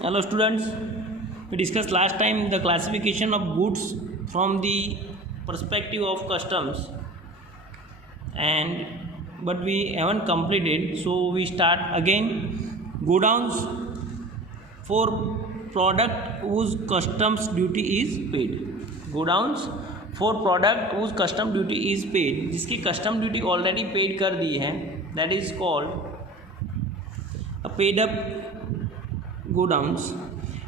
Hello students, we discussed last time the classification of goods from the perspective of customs, and but we haven't completed, so we start again. Godowns for product whose customs duty is paid. Godowns for product whose custom duty is paid, जिसकी custom duty already paid कर दी है, that is called a paid up godowns.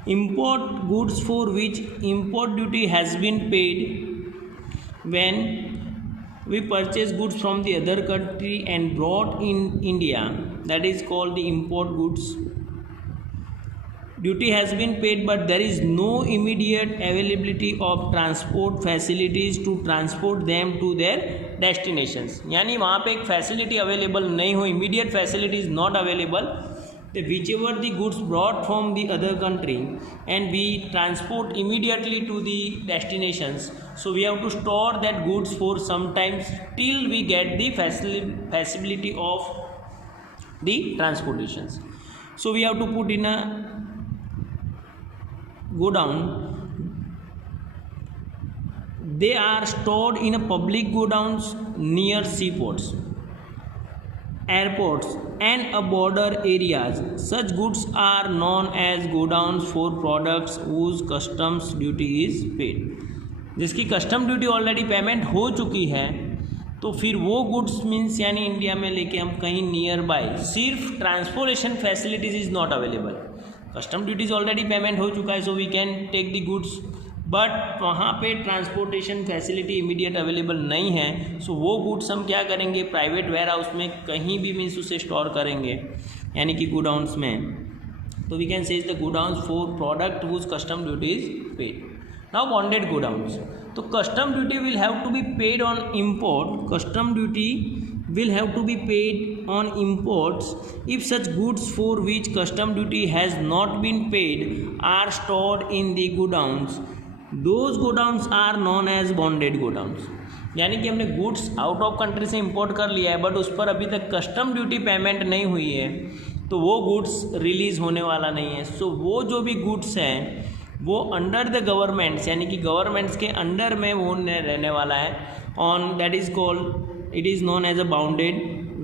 Import goods for which import duty has been paid when we purchase goods from the other country and brought in India, that is called the import goods. Duty has been paid but there is no immediate availability of transport facilities to transport them to their destinations. यानी वहाँ पे एक facility available नहीं हो, immediate facility is not available. Whichever the goods brought from the other country and we transport immediately to the destinations, so we have to store that goods for some time till we get the facility of the transportations. So we have to put in a godown. They are stored in a public godowns near seaports, airports and border areas. Such goods are known as godowns for products whose customs duty is paid. जिसकी custom duty already payment हो चुकी है, तो फिर वो goods means यानी India में लेके हम कहीं नियर बाय, सिर्फ transportation facilities is not available. Custom duties already payment हो चुका है, so we can take the goods, but वहाँ पे ट्रांसपोर्टेशन फैसिलिटी इमीडिएट अवेलेबल नहीं है. सो वो गुड्स हम क्या करेंगे, प्राइवेट वेयर हाउस में कहीं भी मीन्स उसे स्टोर करेंगे, यानी कि गोडाउंस में. तो we can say the godowns for product whose custom duty is paid. Now bonded godowns. तो custom duty will have to be paid on import. Custom duty will have to be paid on imports if such goods for which custom duty has not been paid are stored in the godowns. Those godowns are known as bonded godowns. यानी कि हमने goods out of country से import कर लिया है, but उस पर अभी तक कस्टम ड्यूटी पेमेंट नहीं हुई है, तो वो गुड्स रिलीज़ होने वाला नहीं है. सो वो जो भी गुड्स हैं वो अंडर द गवर्नमेंट्स, यानी कि गवर्नमेंट्स के अंडर में वो रहने वाला है. On that is called, it is known as a bounded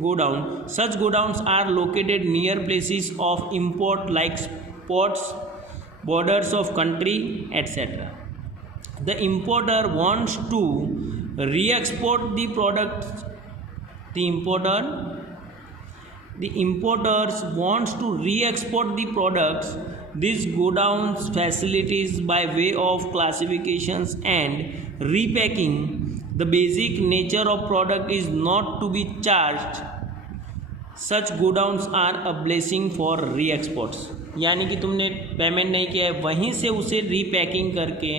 godown. Such godowns are located near places of import like ports, borders of country, etc. The importer wants to re-export the products. The importers wants to re-export the products. These godowns facilities by way of classifications and repacking. The basic nature of product is not to be charged. Such godowns are a blessing for re-exports. यानी कि तुमने payment नहीं किया है, वहीं से उसे repacking करके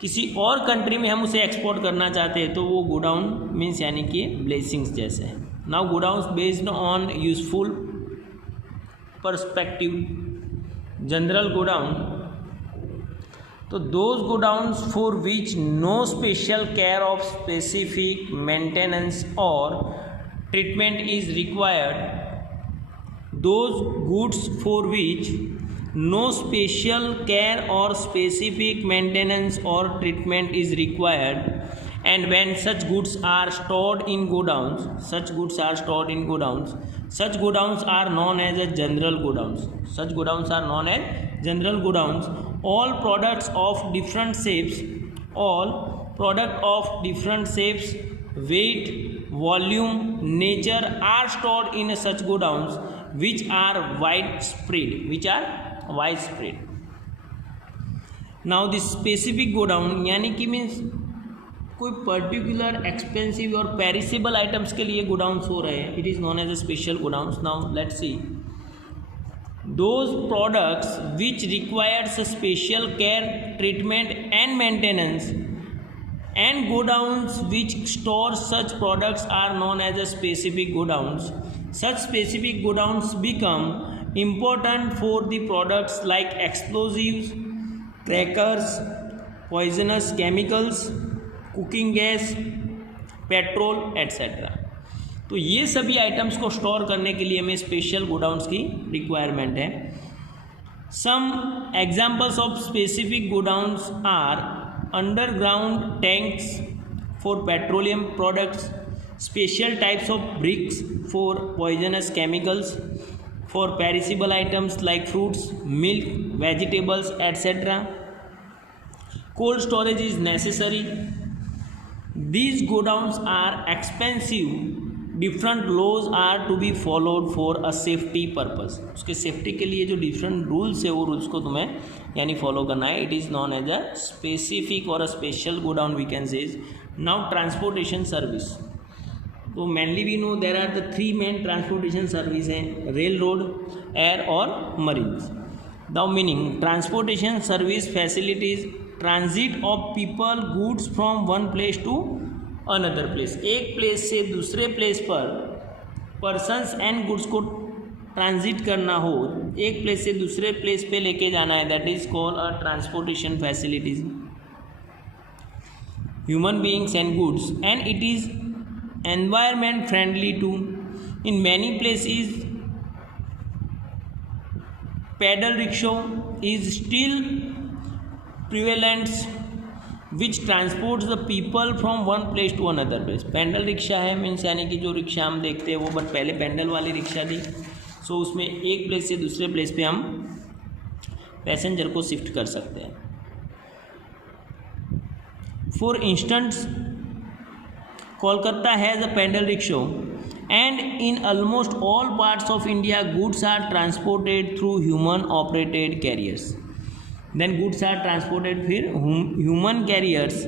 किसी और कंट्री में हम उसे एक्सपोर्ट करना चाहते हैं, तो वो गोडाउन मीन्स यानी कि ब्लेसिंग्स जैसे हैं. Now godowns based on useful perspective. General godown. तो those godowns for which no special care of specific maintenance और treatment is required. Those goods for which no special care और specific maintenance और treatment is required. And when such goods are stored in godowns, such godowns are known as a general godowns. Such godowns are known as general godowns. All products of different shapes, weight, volume, nature are stored in such godowns which are widespread. Now this specific godown यानी कि means कोई particular expensive और perishable items के लिए godowns हो रहे हैं, it is known as a special godowns. Now let's see those products which requires special care, treatment and maintenance and godowns which store such products are known as a specific godowns. Such specific godowns become important for the products like explosives, crackers, poisonous chemicals, cooking gas, petrol etcetera. तो ये सभी items को store करने के लिए हमें special godowns की requirement है. Some examples of specific godowns are underground tanks for petroleum products, special types of bricks for poisonous chemicals, for perishable items like fruits, milk, vegetables, etc. Cold storage is necessary. These godowns are expensive. Different laws are to be followed for a safety purpose. उसके safety के लिए जो different rules है वो rules को तुम्हें यानी follow करना है. It is known as a specific और a special godown we can say. Now transportation service. तो mainly we know there are the three main transportation service हैं, रेल रोड, एयर और marines. The meaning transportation service facilities transit of people goods from one place to another place. एक place से दूसरे place पर persons and goods को transit करना हो, एक प्लेस से दूसरे प्लेस पे लेके जाना है, that is called a transportation facilities. Human beings and goods and it is environment friendly too. In many places pedal rickshaw is still prevalent which transports the people from one place to another place. Pedal rickshaw है means यानी कि जो rickshaw हम देखते हैं वो, but पहले पेंडल वाली रिक्शा थी. सो उसमें एक प्लेस से दूसरे प्लेस पे हम पैसेंजर को शिफ्ट कर सकते हैं. For instance Kolkata has a pedal rickshaw and in almost all parts of India goods are transported through human operated carriers. Then goods are transported, फिर ह्यूमन कैरियर्स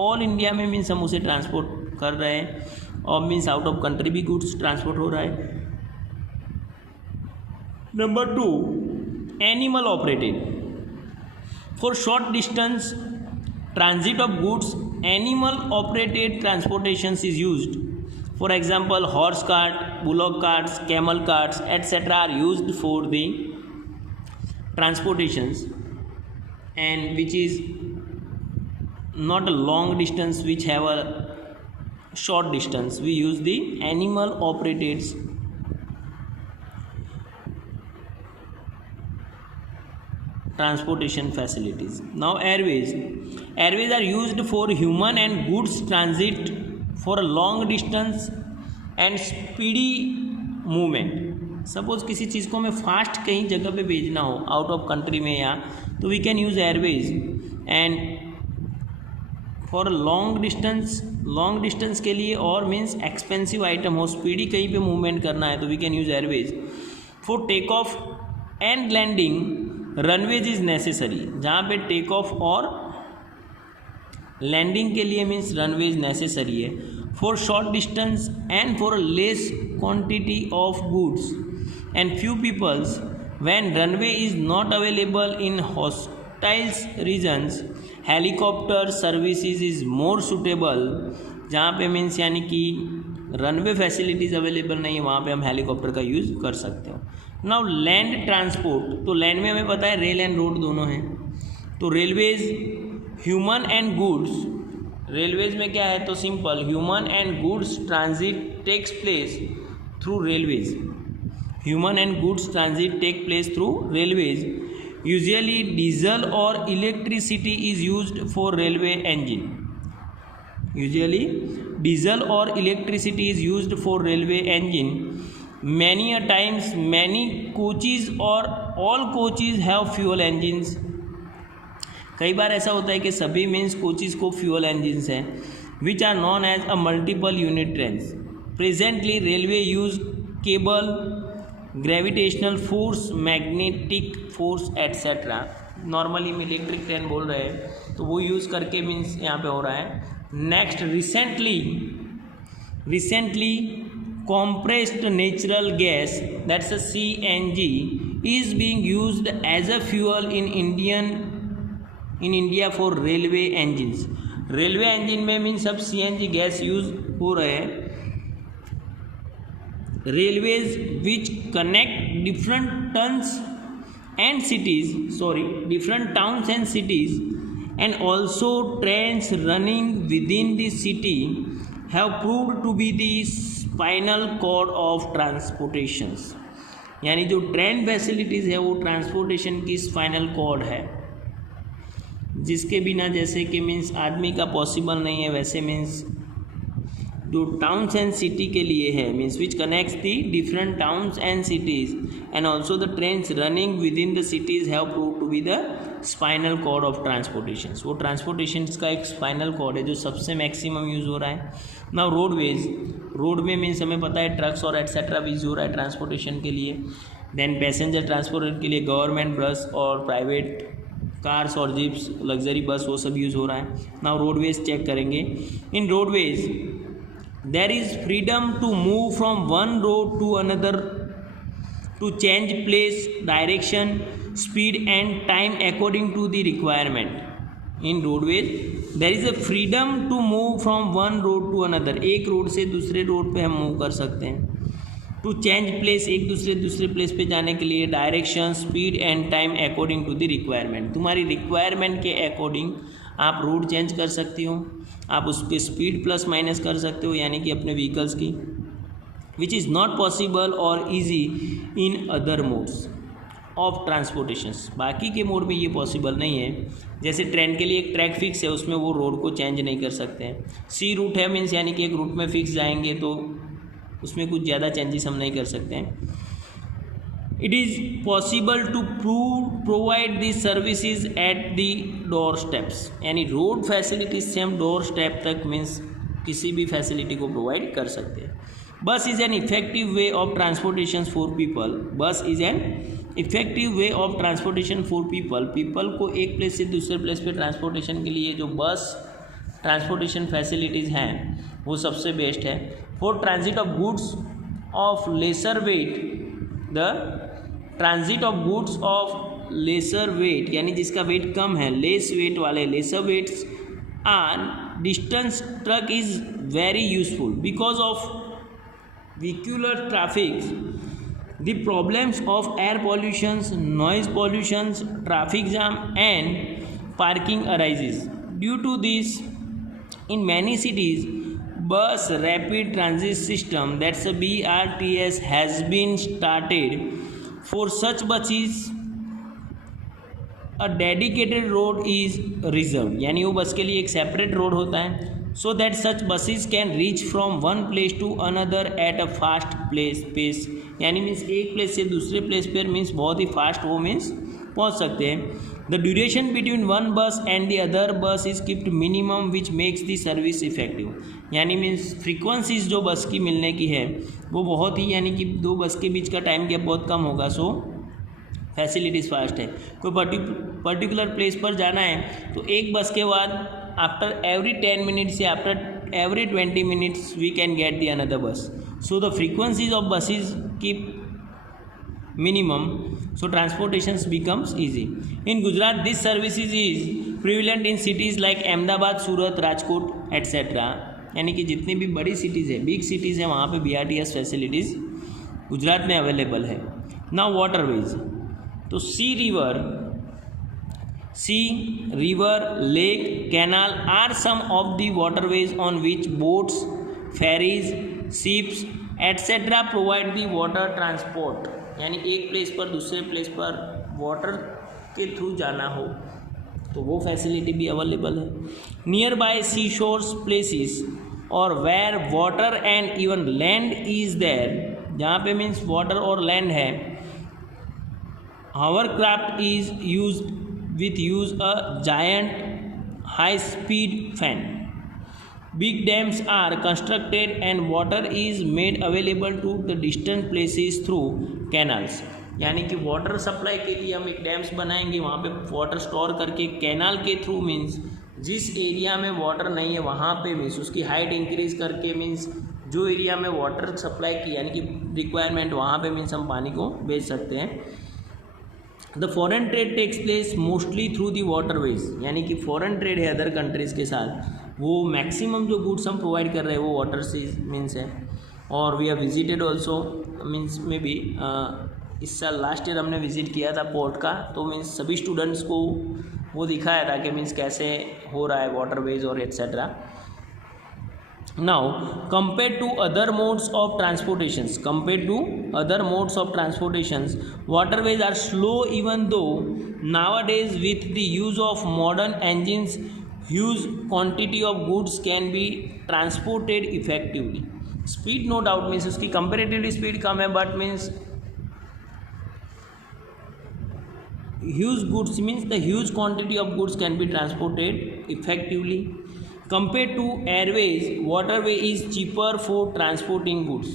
ऑल इंडिया में means हम उसे transport कर रहे हैं, और मीन्स आउट ऑफ कंट्री भी goods transport हो रहा है. Number 2, animal operated. For short distance transit of goods animal operated transportation is used. For example horse cart, bullock carts, camel carts etcetera are used for the transportations, and which is not a long distance, which have a short distance, we use the animal operated transportation facilities. Now airways are used for human and goods transit for a long distance and speedy movement. Suppose किसी चीज़ को हमें fast कहीं जगह पे भेजना हो out of country में या, तो we can use airways. And for long distance के लिए और मीन्स एक्सपेंसिव आइटम हो, स्पीडी कहीं पे मूवमेंट करना है, तो we can use airways. For take off and landing runways is necessary. जहाँ पे टेक ऑफ और लैंडिंग के लिए मीन्स रनवेज नेसेसरी है. For short distance and for less quantity of goods and few peoples, when runway is not available in hostile regions, helicopter services is more suitable. जहाँ पे means यानी कि runway facilities available नहीं है, वहाँ पे हम हेलीकॉप्टर का यूज़ कर सकते हो. Now land transport. तो लैंड में हमें पता है रेल एंड रोड दोनों हैं. तो railways human and goods. Railways में क्या है, तो simple human and goods transit takes place through railways. Human and goods transit take place through railways. Usually diesel or electricity is used for railway engine. Many a times many coaches or all coaches have fuel engines. कई बार ऐसा होता है कि सभी means coaches को fuel engines हैं, which are known as a multiple unit trains. Presently railway use cable, gravitational force, magnetic force etcetera. Normally हम electric train बोल रहे हैं, तो वो यूज़ करके मीन्स यहाँ पे हो रहा है. Next, recently compressed natural gas, that's a CNG, is being used as a fuel in India for railway engines. Railway engine में मीन्स अब CNG गैस यूज़ हो रहे हैं. Railways which connect different towns and cities, and also trains running within the city have proved to be the spinal cord of transportations. यानी जो train facilities है वो transportation की स्पाइनल कॉर्ड है, जिसके बिना जैसे कि मीन्स आदमी का पॉसिबल नहीं है, वैसे मीन्स जो टाउन्स एंड सिटी के लिए है, means which connects the different towns and cities and also the trains running within the cities have prove to be the spinal cord of transportation. वो transportation का एक spinal cord है जो सबसे maximum use हो रहा है। Now roadways, road में मीन्स हमें पता है ट्रक्स और एट्सेट्रा यूज़ हो रहा है ट्रांसपोर्टेशन के लिए। देन पैसेंजर ट्रांसपोर्ट के लिए गवर्नमेंट बस और प्राइवेट कार्स और जीप्स, लग्जरी बस, वो सब यूज़ हो रहा है। नाउ रोडवेज चेक करेंगे। इन roadways there is freedom to move from one road to another, to change place, direction, speed and time according to the requirement. In roadways there is a freedom to move from one road to another, एक road से दूसरे road पे हम move कर सकते हैं। To change place, एक दूसरे प्लेस पे जाने के लिए। Direction, speed and time according to the requirement, तुम्हारी रिक्वायरमेंट के अकॉर्डिंग आप रूट चेंज कर सकती हो, आप उस पर स्पीड प्लस माइनस कर सकते हो, यानी कि अपने व्हीकल्स की, विच इज़ नॉट पॉसिबल और easy in other modes of transportations. बाकी के मोड में ये पॉसिबल नहीं है। जैसे ट्रेन के लिए एक ट्रैक फिक्स है, उसमें वो रोड को चेंज नहीं कर सकते हैं। सी रूट है मीन्स यानी कि एक रूट में फिक्स जाएंगे तो उसमें कुछ ज़्यादा चेंजेस हम नहीं कर सकते हैं। It is possible to provide the services at the door steps, यानी रोड फैसिलिटीज से हम डोर स्टेप तक मीन्स किसी भी फैसिलिटी को प्रोवाइड कर सकते हैं। बस is an effective way of transportation for people, बस is an effective way of transportation for people, people को एक प्लेस से दूसरे प्लेस पे ट्रांसपोर्टेशन के लिए जो बस ट्रांसपोर्टेशन फैसिलिटीज़ हैं वो सबसे बेस्ट है। For transit of goods of lesser weight, the transit of goods of lesser weight, यानी जिसका वेट कम है, लेस वेट वाले, lesser weights are distance truck is very useful because of vehicular traffic, the problems of air pollution, noise pollution, traffic jam and parking arises. Due to this, in many cities, bus rapid transit system, that's a BRTS, has been started. For such buses a dedicated road is reserved, यानी वो बस के लिए एक separate road होता है, so that such buses can reach from one place to another at a fast pace, यानी means एक प्लेस से दूसरे प्लेस पर मीन्स बहुत ही फास्ट वो मीन्स पहुंच सकते हैं। द ड्यूरेशन बिटवीन वन बस एंड द अदर बस is keeped minimum which makes the service effective, यानी मीन्स फ्रीक्वेंसीज जो बस की मिलने की है वो बहुत ही, यानी कि दो बस के बीच का टाइम गैप बहुत कम होगा, सो फैसिलिटीज़ फास्ट है। कोई पर्टिकुलर प्लेस पर जाना है तो एक बस के बाद आफ्टर एवरी 10 मिनट्स या after every 20 minutes we can get the another bus, so the frequencies of buses keep minimum, so transportations becomes easy. In Gujarat, this services is prevalent in cities like Ahmedabad, Surat, Rajkot, etc. यानी कि जितनी भी बड़ी cities है, big cities है, वहाँ पे BRTS facilities Gujarat में अवेलेबल है। नाउ वाटरवेज, तो sea river, lake, canal are some of the waterways on which boats, ferries, ships etcetera provide the water transport, यानी एक प्लेस पर दूसरे प्लेस पर वाटर के थ्रू जाना हो तो वो फैसिलिटी भी अवेलेबल है। Near by sea shores places और where water and even land is there, जहाँ पे मीन्स वाटर और लैंड है, hovercraft is use with use a giant high speed fan, big dams are constructed and water is made available to the distant places through canals, यानी कि water supply के लिए हम एक डैम्स बनाएंगे, वहाँ पे वाटर स्टोर करके कैनाल के थ्रू मीन्स जिस एरिया में वाटर नहीं है वहाँ पे मीन्स उसकी हाइट इंक्रीज करके मीन्स जो एरिया में वाटर सप्लाई की यानी कि रिक्वायरमेंट वहाँ पे मीन्स हम पानी को भेज सकते हैं। The foreign trade takes place mostly through the waterways, यानी कि फॉरेन ट्रेड है अदर कंट्रीज़ के साथ, वो मैक्सिमम जो गुड्स हम प्रोवाइड कर रहे हैं वो वाटर से मीन्स है। और we have visited also means में भी इस साल लास्ट ईयर हमने विज़िट किया था पोर्ट का, तो मीन्स सभी स्टूडेंट्स को वो दिखाया था कि मीन्स कैसे हो रहा है वाटरवेज और etcetera. Now compare to other modes of transportations, compare to other modes of transportations. Waterways are slow even though nowadays with the use of modern engines, huge quantity of goods can be transported effectively. Speed no doubt means उसकी comparatively speed कम है, but means huge goods means the huge quantity of goods can be transported effectively. Compared to airways, waterway is cheaper for transporting goods.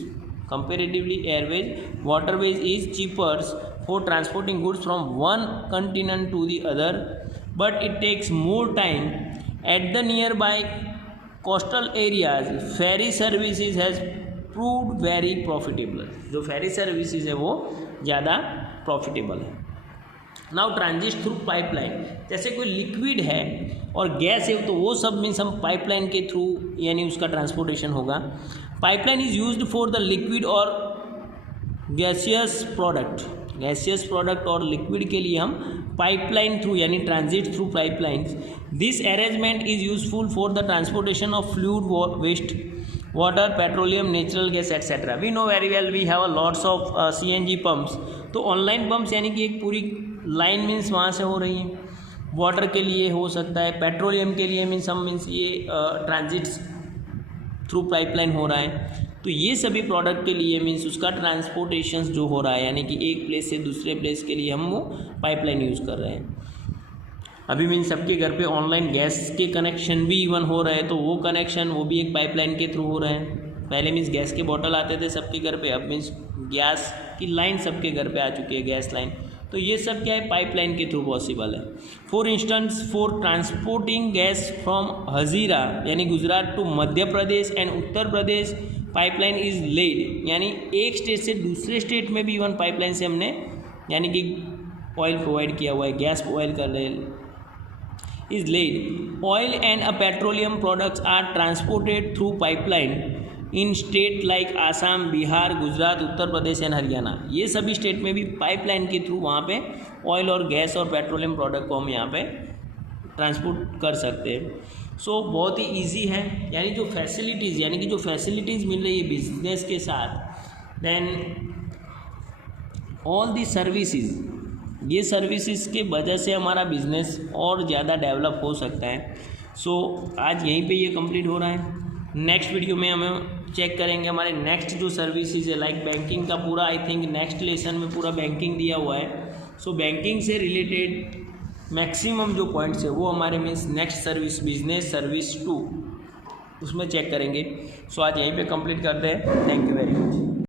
Comparatively, airways, waterways is cheaper for transporting goods from one continent to the other, but it takes more time. At the nearby coastal areas, ferry services has proved very profitable. जो ferry services है वो ज़्यादा profitable है. Now transit through pipeline, जैसे कोई liquid है और gas है तो वो सब मीन्स हम पाइपलाइन के थ्रू यानी उसका ट्रांसपोर्टेशन होगा. Pipeline is used for the liquid और गैसियस प्रोडक्ट और लिक्विड के लिए हम पाइपलाइन थ्रू यानी transit through pipelines. This arrangement is useful for the transportation of fluid waste, water, petroleum, natural gas etcetera. We know very well we have a lots of CNG pumps. तो online pumps यानी कि एक पूरी line means वहाँ से हो रही है. वाटर के लिए हो सकता है, पेट्रोलियम के लिए मीन्स ये ट्रांजिट थ्रू पाइपलाइन हो रहा है. तो ये सभी प्रोडक्ट के लिए मीन्स उसका ट्रांसपोर्टेशन जो हो रहा है यानी कि एक प्लेस से दूसरे प्लेस के लिए हम वो पाइपलाइन यूज़ कर रहे हैं. अभी मीन्स सबके घर पे ऑनलाइन गैस के कनेक्शन भी इवन हो रहे हैं, तो वो कनेक्शन वो भी एक पाइपलाइन के थ्रू हो रहे हैं. पहले मीन्स गैस के बॉटल आते थे सबके घर पे, अब मीन्स गैस की लाइन सबके घर पे आ चुकी है, गैस लाइन. तो ये सब क्या है, पाइपलाइन के थ्रू पॉसिबल है. For instance, for transporting gas from Hazira यानी Gujarat to Madhya Pradesh and Uttar Pradesh, pipeline is laid. यानी एक स्टेट से दूसरे स्टेट में भी इवन पाइपलाइन से हमने यानी कि ऑयल प्रोवाइड किया हुआ है, गैस ऑयल कर रहे हैं. is laid. Oil and petroleum products are transported through pipeline in state like Assam, Bihar, Gujarat, Uttar Pradesh and Haryana. ये सभी स्टेट में भी पाइपलाइन के थ्रू वहाँ पे ऑयल और गैस और पेट्रोलियम प्रोडक्ट को हम यहाँ पे ट्रांसपोर्ट कर सकते हैं. सो बहुत ही इजी है. यानी जो फैसिलिटीज़ मिल रही है बिजनेस के साथ, देन ऑल दी सर्विसेज, ये सर्विसेज के वजह से हमारा बिजनेस और ज़्यादा डेवलप हो सकता है. सो आज यहीं पे ये कंप्लीट हो रहा है. नेक्स्ट वीडियो में हमें चेक करेंगे हमारे नेक्स्ट जो सर्विसेज है, लाइक बैंकिंग का पूरा आई थिंक नेक्स्ट लेसन में पूरा बैंकिंग दिया हुआ है. सो बैंकिंग से रिलेटेड मैक्सिमम जो पॉइंट्स है वो हमारे means next service business service 2 उसमें चेक करेंगे. सो आज यहीं पे कंप्लीट करते हैं. Thank you very much.